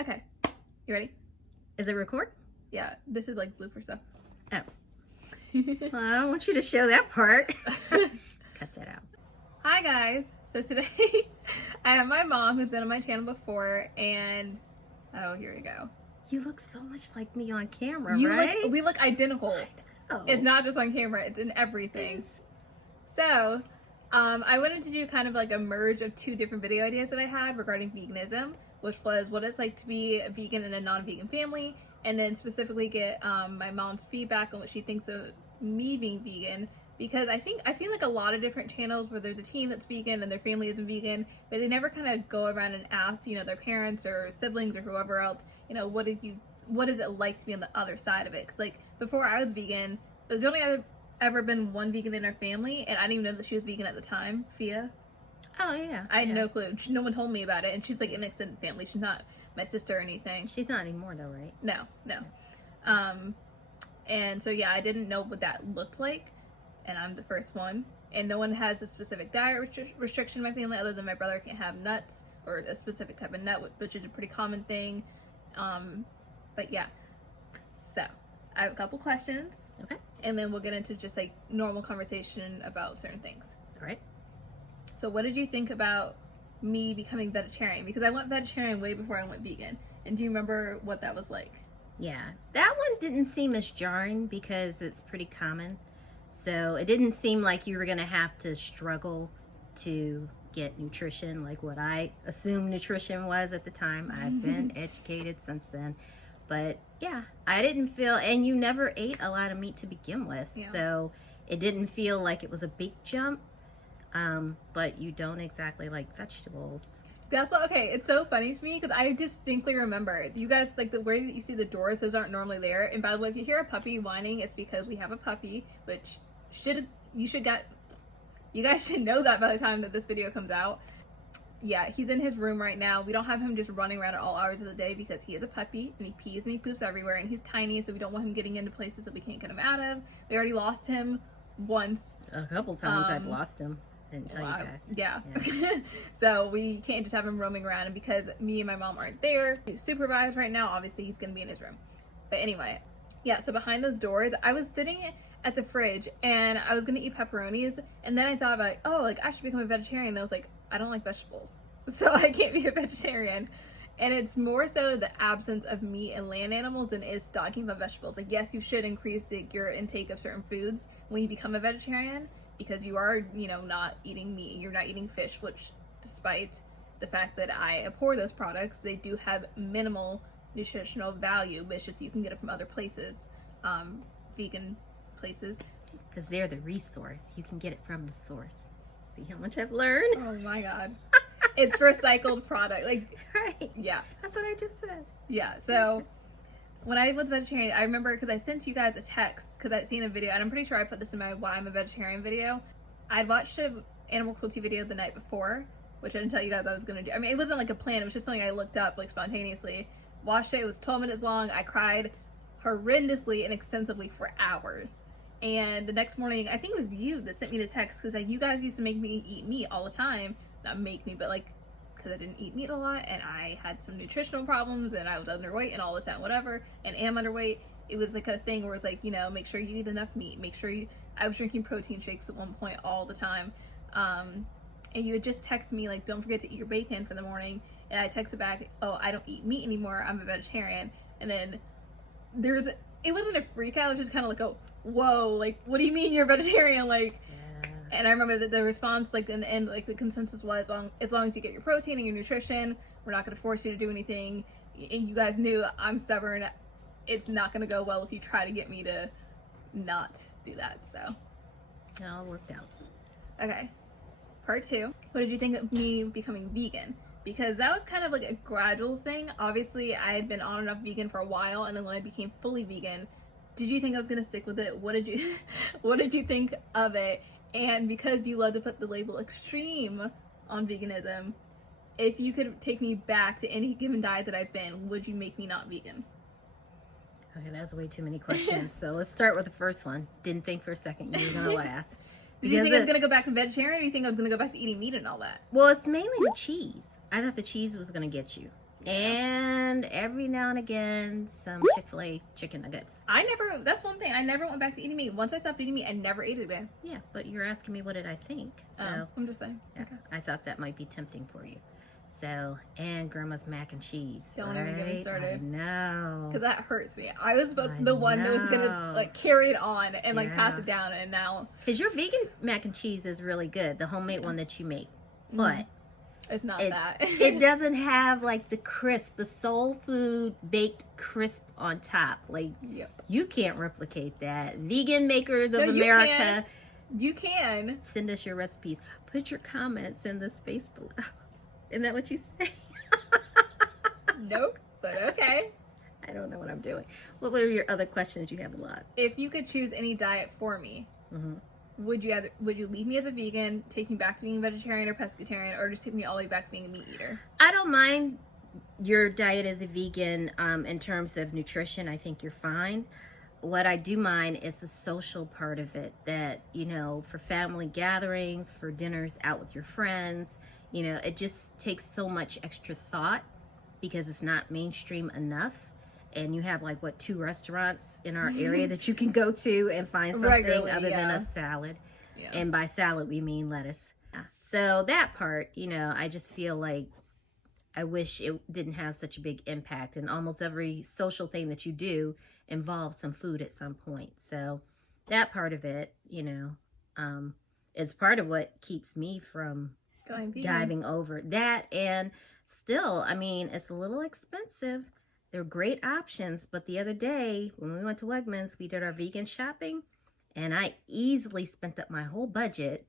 Okay, you ready? Is it record? Yeah, this is like blooper stuff. Oh. Well, I don't want you to show that part. Cut that out. Hi guys. So today I have my mom who's been on my channel before, and oh, here we go. You look so much like me on camera, You right? we look identical. Oh. It's not just on camera, it's in everything. So, I wanted to do kind of like a merge of two different video ideas that I had regarding veganism, which was what it's like to be a vegan in a non-vegan family, and then specifically get my mom's feedback on what she thinks of me being vegan, because I think I've seen like a lot of different channels where there's a teen that's vegan and their family isn't vegan, but they never kind of go around and ask, you know, their parents or siblings or whoever else, you know, what is it like to be on the other side of it? Because like before I was vegan, there's only ever been one vegan in our family, and I didn't even know that she was vegan at the time, Fia. Oh, yeah. I had no clue. No one told me about it, and she's like an extended family. She's not my sister or anything. She's not anymore though, right? No. And so yeah, I didn't know what that looked like, and I'm the first one. And no one has a specific diet restriction in my family other than my brother can't have nuts or a specific type of nut, which is a pretty common thing. But yeah, so I have a couple questions. Okay. And then we'll get into just like normal conversation about certain things. All right. So what did you think about me becoming vegetarian? Because I went vegetarian way before I went vegan. And do you remember what that was like? Yeah. That one didn't seem as jarring because it's pretty common. So it didn't seem like you were going to have to struggle to get nutrition like what I assumed nutrition was at the time. I've been educated since then. But yeah, I didn't feel, and you never ate a lot of meat to begin with. Yeah. So it didn't feel like it was a big jump. But you don't exactly like vegetables. That's okay. It's so funny to me because I distinctly remember you guys, like the way that you see the doors, those aren't normally there. And by the way, if you hear a puppy whining, it's because we have a puppy, which you guys should know that by the time that this video comes out. Yeah, he's in his room right now. We don't have him just running around at all hours of the day because he is a puppy and he pees and he poops everywhere, and he's tiny, so we don't want him getting into places that we can't get him out of. We already lost him once. A couple times I've lost him. Didn't tell you guys. Yeah. So we can't just have him roaming around, and because me and my mom aren't there to supervise right now, obviously he's gonna be in his room. But anyway, yeah, so behind those doors, I was sitting at the fridge and I was gonna eat pepperonis, and then I thought about, oh, like I should become a vegetarian. And I was like, I don't like vegetables, so I can't be a vegetarian. And it's more so the absence of meat and land animals than it is talking about vegetables. Like, yes, you should increase your intake of certain foods when you become a vegetarian, because you are, you know, not eating meat, you're not eating fish, which despite the fact that I abhor those products, they do have minimal nutritional value, but it's just you can get it from other places, vegan places. Because they're the resource. You can get it from the source. See how much I've learned? Oh my God. It's recycled product. Like, Right. yeah. That's what I just said. Yeah, so when I was vegetarian, I remember because I sent you guys a text because I'd seen a video, and I'm pretty sure I put this in my why I'm a vegetarian video. I'd watched an animal cruelty video the night before, which I didn't tell you guys I was going to do. I mean, it wasn't like a plan. It was just something I looked up like spontaneously. Watched it. It was 12 minutes long. I cried horrendously and extensively for hours. And the next morning, I think it was you that sent me the text because like, you guys used to make me eat meat all the time. Not make me, but like, because I didn't eat meat a lot and I had some nutritional problems and I was underweight and all this and whatever and am underweight. It was like a thing where it's like, you know, make sure you eat enough meat, make sure I was drinking protein shakes at one point all the time. And you would just text me like, don't forget to eat your bacon for the morning. And I texted back, oh, I don't eat meat anymore, I'm a vegetarian. And then it wasn't a freak out, it was just kind of like, oh, whoa, like, what do you mean you're a vegetarian? Like, and I remember that the response, like in the end, like the consensus was, as long as you get your protein and your nutrition, we're not going to force you to do anything. And you guys knew I'm stubborn. It's not going to go well if you try to get me to not do that. So It all worked out. Okay, part 2. What did you think of me becoming vegan? Because that was kind of like a gradual thing. Obviously, I had been on and off vegan for a while, and then when I became fully vegan, did you think I was going to stick with it? What did you think of it? And because you love to put the label extreme on veganism, if you could take me back to any given diet that I've been, would you make me not vegan? Okay, that's way too many questions. So let's start with the first one. Didn't think for a second you were going to last. Did you think I was going to go back to vegetarian, or do you think I was going to go back to eating meat and all that? Well, it's mainly the cheese. I thought the cheese was going to get you. And every now and again, some Chick-fil-A chicken nuggets. That's one thing. I never went back to eating meat. Once I stopped eating meat, I never ate it again. Yeah, but you're asking me what did I think. So I'm just saying. yeah, Okay. I thought that might be tempting for you. So, and grandma's mac and cheese. Don't even get me started. I know. Because that hurts me. I was the one that was going to like carry it on and like pass it down, and now. Because your vegan mac and cheese is really good, the homemade one that you make. But it's not that. It doesn't have like the crisp, the soul food baked crisp on top. Like, you can't replicate that. Vegan makers of America. You can. Send us your recipes. Put your comments in the space below. Isn't that what you say? Nope, but okay. I don't know what I'm doing. What were your other questions? You have a lot. If you could choose any diet for me, would you leave me as a vegan, take me back to being vegetarian or pescatarian, or just take me all the way back to being a meat eater? I don't mind your diet as a vegan in terms of nutrition. I think you're fine. What I do mind is the social part of it, that, you know, for family gatherings, for dinners out with your friends, you know, it just takes so much extra thought because it's not mainstream enough. And you have like, what, 2 restaurants in our area that you can go to and find something other than a salad. Yeah. And by salad, we mean lettuce. Yeah. So that part, you know, I just feel like I wish it didn't have such a big impact. And almost every social thing that you do involves some food at some point. So that part of it, you know, is part of what keeps me from diving over that. And still, I mean, it's a little expensive. They're great options, but the other day when we went to Wegmans, we did our vegan shopping, and I easily spent up my whole budget,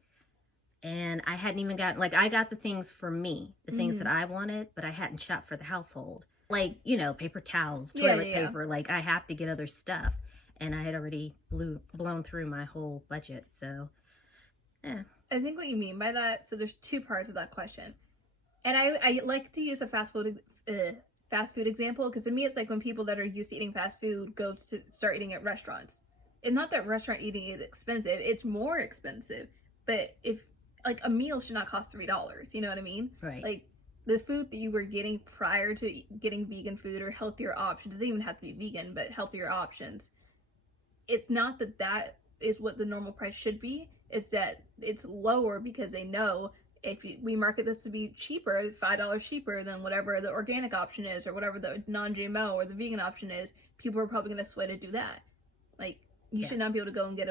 and I hadn't even gotten, like, I got the things for me, the things that I wanted, but I hadn't shopped for the household. Like, you know, paper towels, toilet paper, like, I have to get other stuff, and I had already blown through my whole budget, so, yeah. I think what you mean by that, so there's 2 parts of that question. And I like to use a fast food example, because to me it's like when people that are used to eating fast food go to start eating at restaurants. It's not that restaurant eating is expensive, it's more expensive, but if like a meal should not cost $3, you know what I mean? Right. Like the food that you were getting prior to getting vegan food or healthier options, it doesn't even have to be vegan, but healthier options, it's not that is what the normal price should be. It's that it's lower because they know if we market this to be cheaper, it's $5 cheaper than whatever the organic option is, or whatever the non-GMO or the vegan option is, people are probably going to sway to do that. Like, you should not be able to go and get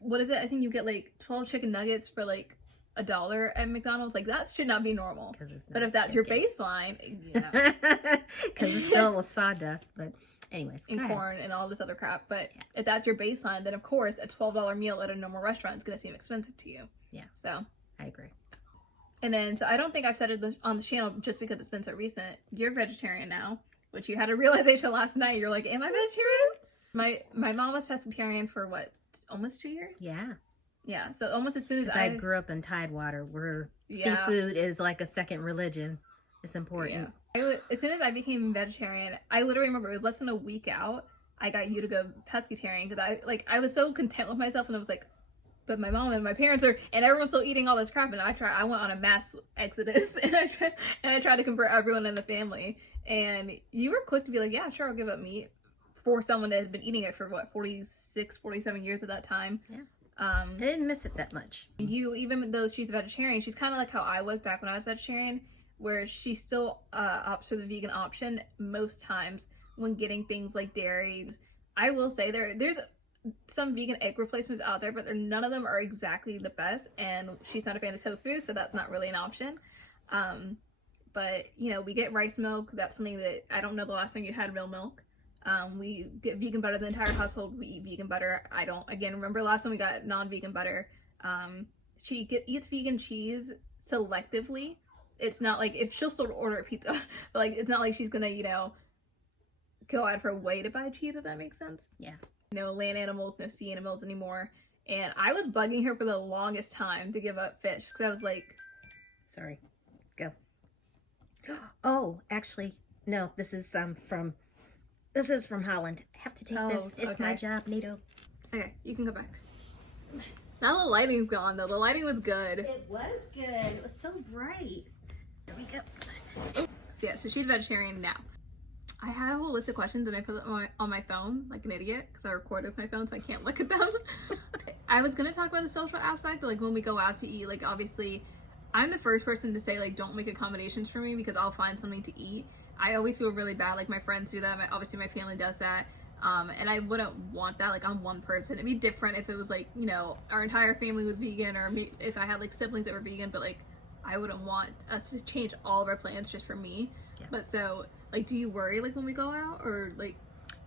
what is it? I think you get like 12 chicken nuggets for like $1 at McDonald's. Like, that should not be normal. But if that's your baseline, because it's filled with sawdust. But anyways, and corn and all this other crap. But if that's your baseline, then of course a $12 meal at a normal restaurant is going to seem expensive to you. Yeah. So I agree. And then, so I don't think I've said it on the channel just because it's been so recent. You're vegetarian now, which you had a realization last night. You're like, am I vegetarian? My mom was pescatarian for what, almost 2 years? Yeah. Yeah. So almost as soon as I grew up in Tidewater, where seafood is like a second religion. It's important. Yeah. As soon as I became vegetarian, I literally remember it was less than a week out, I got you to go pescatarian, because I was so content with myself, and I was like, but my mom and my parents and everyone's still eating all this crap, and I went on a mass exodus, and I tried to convert everyone in the family, and you were quick to be like, yeah, sure, I'll give up meat, for someone that had been eating it for what, 46, 47 years at that time. Yeah. I didn't miss it that much. You, even though she's a vegetarian, she's kind of like how I was back when I was vegetarian, where she still opts for the vegan option most times when getting things like dairy. I will say there's some vegan egg replacements out there, but none of them are exactly the best, and she's not a fan of tofu, so that's not really an option. But you know, we get rice milk. That's something that I don't know the last time you had real milk. We get vegan butter. The entire household, we eat vegan butter. I don't, again, remember last time we got non-vegan butter. She eats vegan cheese selectively. It's not like, if she'll still order a pizza, but like, it's not like she's gonna, you know, go out of her way to buy cheese, if that makes sense. Yeah. No land animals, no sea animals anymore. And I was bugging her for the longest time to give up fish, because I was like, sorry, go. Oh, actually, no, this is from Holland. I have to take this. It's my job, Nito. Okay, you can go back. Now the lighting's gone, though. The lighting was good. It was good. It was so bright. There we go. So yeah, so she's vegetarian now. I had a whole list of questions and I put them on my phone like an idiot because I recorded with my phone so I can't look at them. I was gonna talk about the social aspect, like when we go out to eat, like obviously I'm the first person to say like don't make accommodations for me because I'll find something to eat. I always feel really bad, like my friends do that, obviously my family does that, and I wouldn't want that. Like I'm one person. It'd be different if it was like, you know, our entire family was vegan, or if I had like siblings that were vegan, but like I wouldn't want us to change all of our plans just for me. Yeah. But so like, do you worry like when we go out, or like?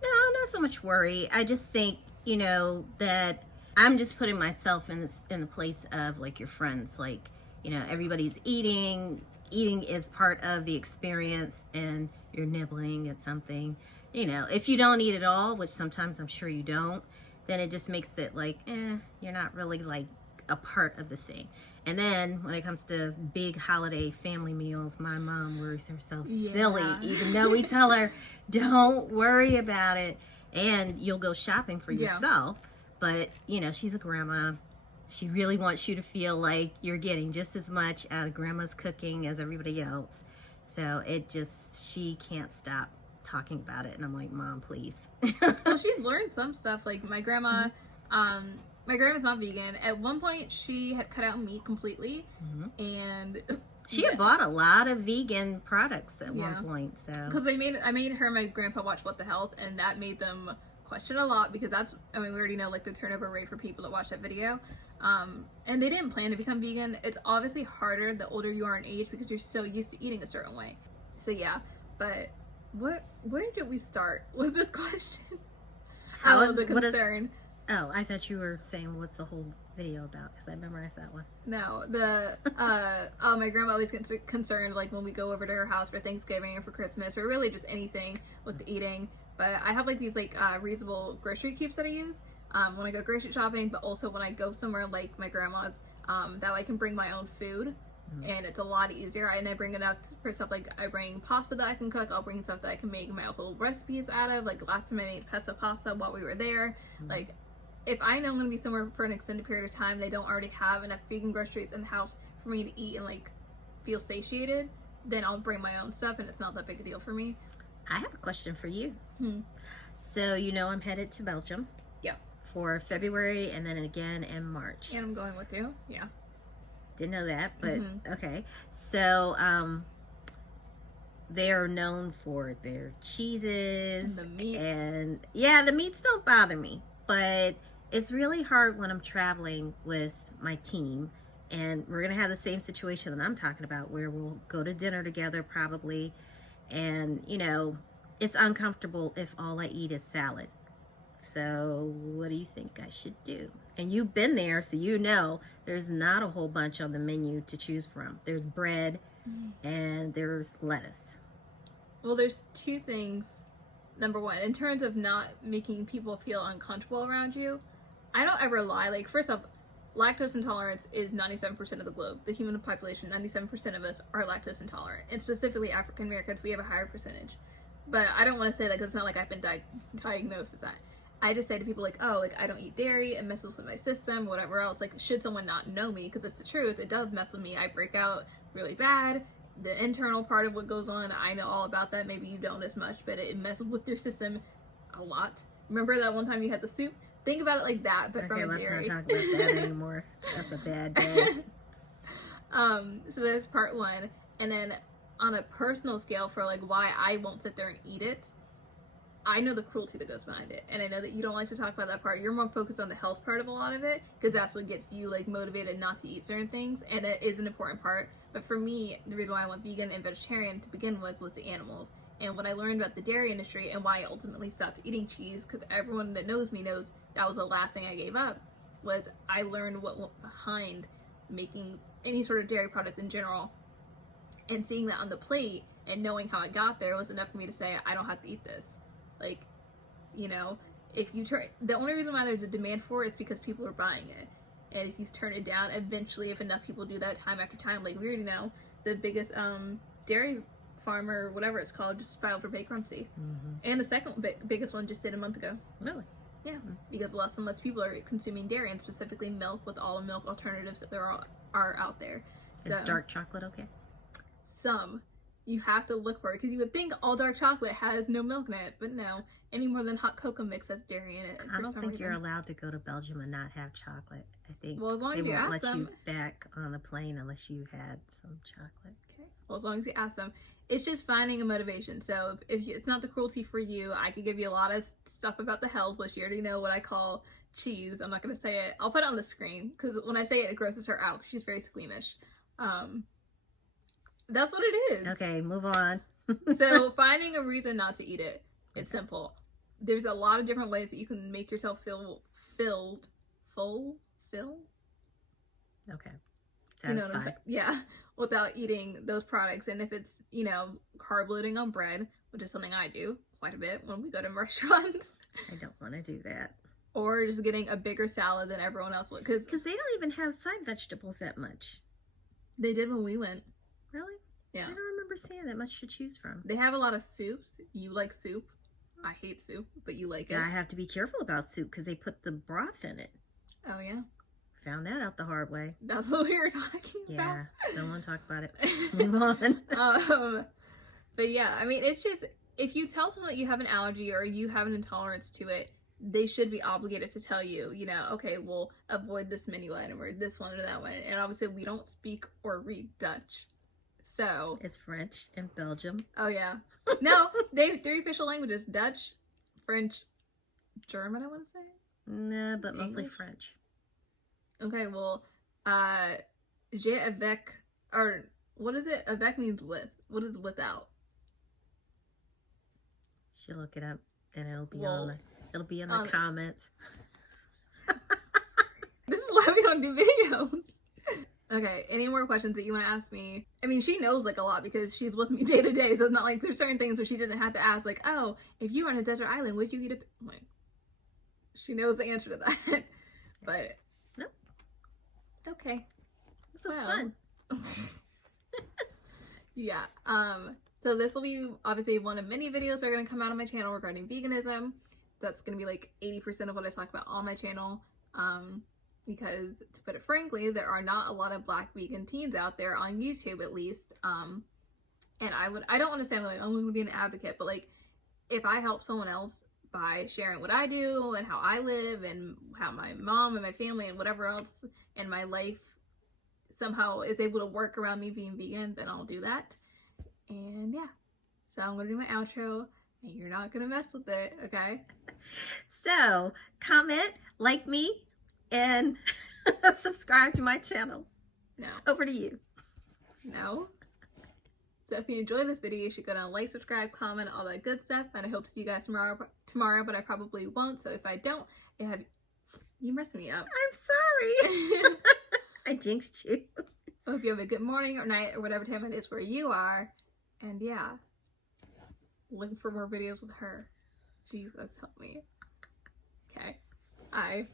No, not so much worry. I just think, you know, that I'm just putting myself in the place of like your friends. Like, you know, everybody's eating is part of the experience, and you're nibbling at something. You know, if you don't eat at all, which sometimes I'm sure you don't, then it just makes it like, you're not really like a part of the thing. And then when it comes to big holiday family meals, my mom worries herself silly, even though we tell her, don't worry about it. And you'll go shopping for yourself. But, you know, she's a grandma. She really wants you to feel like you're getting just as much out of grandma's cooking as everybody else. So she can't stop talking about it. And I'm like, Mom, please. Well, she's learned some stuff. Like my grandma, my grandma's not vegan. At one point, she had cut out meat completely, and she had bought a lot of vegan products at one point. So because I made her and my grandpa watch What the Health, and that made them question a lot because we already know like the turnover rate for people that watch that video, and they didn't plan to become vegan. It's obviously harder the older you are in age because you're so used to eating a certain way. So yeah, but where did we start with this question? The concern. Oh, I thought you were saying what's the whole video about, because I memorized that one. No, my grandma always gets concerned like when we go over to her house for Thanksgiving or for Christmas or really just anything with the eating. But I have like these like reusable grocery cubes that I use when I go grocery shopping, but also when I go somewhere like my grandma's, that I can bring my own food. And it's a lot easier, and I bring it out for stuff like I bring pasta that I can cook. I'll bring stuff that I can make my whole recipes out of. Like last time I made pesto pasta while we were there. Like if I know I'm going to be somewhere for an extended period of time, they don't already have enough vegan groceries in the house for me to eat and like feel satiated, then I'll bring my own stuff, and it's not that big a deal for me. I have a question for you. So you know I'm headed to Belgium. Yeah. For February and then again in March. And I'm going with you. Yeah. Didn't know that, but okay. So they are known for their cheeses and the meats. And yeah, the meats don't bother me, but it's really hard when I'm traveling with my team, and we're gonna have the same situation that I'm talking about, where we'll go to dinner together probably, and you know, it's uncomfortable if all I eat is salad. So what do you think I should do? And you've been there, so you know there's not a whole bunch on the menu to choose from. There's bread and there's lettuce. Well, there's two things. Number one, in terms of not making people feel uncomfortable around you, I don't ever lie. Like, first off, lactose intolerance is 97% of the globe. The human population, 97% of us are lactose intolerant. And specifically African Americans, we have a higher percentage. But I don't want to say that because it's not like I've been diagnosed as that. I just say to people like, oh, like I don't eat dairy, it messes with my system, whatever else. Like, should someone not know me, because it's the truth, it does mess with me. I break out really bad. The internal part of what goes on, I know all about that. Maybe you don't as much, but it messes with your system a lot. Remember that one time you had the soup? Think about it like that, but from a dairy. Let's not talk about that anymore. That's a bad day. So there's part one. And then on a personal scale for like why I won't sit there and eat it, I know the cruelty that goes behind it, and I know that you don't like to talk about that part. You're more focused on the health part of a lot of it, because that's what gets you like motivated not to eat certain things, and it is an important part. But for me, the reason why I went vegan and vegetarian to begin with was the animals, and what I learned about the dairy industry and why I ultimately stopped eating cheese, because everyone that knows me knows that was the last thing I gave up, was I learned what went behind making any sort of dairy product in general, and seeing that on the plate and knowing how it got there was enough for me to say, I don't have to eat this. Like, you know, if you turn, the only reason why there's a demand for it is because people are buying it. And if you turn it down, eventually, if enough people do that time after time, like we already know, the biggest dairy farmer, whatever it's called, just filed for bankruptcy. And the second biggest one just did a month ago. Really? Yeah, because less and less people are consuming dairy, and specifically milk, with all the milk alternatives that there are out there. Is dark chocolate okay? Some. You have to look for it, because you would think all dark chocolate has no milk in it, but no. Any more than hot cocoa mix has dairy in it. I don't think you're allowed to go to Belgium and not have chocolate. I think well, as long as they you won't ask let them. you back on the plane unless you had some chocolate. Okay. Well, as long as you ask them. It's just finding a motivation. So if it's not the cruelty for you, I could give you a lot of stuff about the health, which you already know what I call cheese. I'm not going to say it. I'll put it on the screen, because when I say it, it grosses her out. She's very squeamish. That's what it is. Okay, move on. So finding a reason not to eat it. It's simple. There's a lot of different ways that you can make yourself feel full. Okay. You know Satisfied. yeah, without eating those products. And if it's, you know, carb loading on bread, which is something I do quite a bit when we go to restaurants. I don't want to do that. Or just getting a bigger salad than everyone else would. Because they don't even have side vegetables that much. They did when we went. Really? Yeah. I don't remember seeing that much to choose from. They have a lot of soups. You like soup. I hate soup, but you like it. I have to be careful about soup because they put the broth in it. Oh, yeah? Found that out the hard way. That's what we were talking about. Yeah, don't want to talk about it. Move on. But yeah, I mean, it's just, if you tell someone that you have an allergy or you have an intolerance to it, they should be obligated to tell you, you know, okay, well, avoid this menu item or this one or that one. And obviously, we don't speak or read Dutch. So it's French in Belgium. Oh yeah. No, they have 3 official languages: Dutch, French, German, I want to say. No, but mostly English? French. Okay, well, j'ai avec, or what is it? Avec means with. What is without? She'll look it up and it'll be in the on comments. This is why we don't do videos. Okay, any more questions that you want to ask me? I mean, she knows like a lot because she's with me day to day, so it's not like there's certain things where she didn't have to ask, like, oh, if you were on a desert island, would you eat a... Like, she knows the answer to that. But... Nope. Okay. This was fun. Yeah. So this will be obviously one of many videos that are going to come out on my channel regarding veganism. That's going to be like 80% of what I talk about on my channel. Because, to put it frankly, there are not a lot of Black vegan teens out there, on YouTube at least. And I don't want to say I'm going to be an advocate, but like, if I help someone else by sharing what I do and how I live and how my mom and my family and whatever else in my life somehow is able to work around me being vegan, then I'll do that. And yeah, so I'm going to do my outro, and you're not going to mess with it, okay? So, comment, like me, and subscribe to my channel. No. Over to you. No. So if you enjoyed this video, you should go down, like, subscribe, comment, all that good stuff. And I hope to see you guys tomorrow, but I probably won't. So if I don't, you messed me up. I'm sorry. I jinxed you. I hope you have a good morning or night or whatever time it is where you are. And yeah, looking for more videos with her. Jesus, help me. Okay. Bye.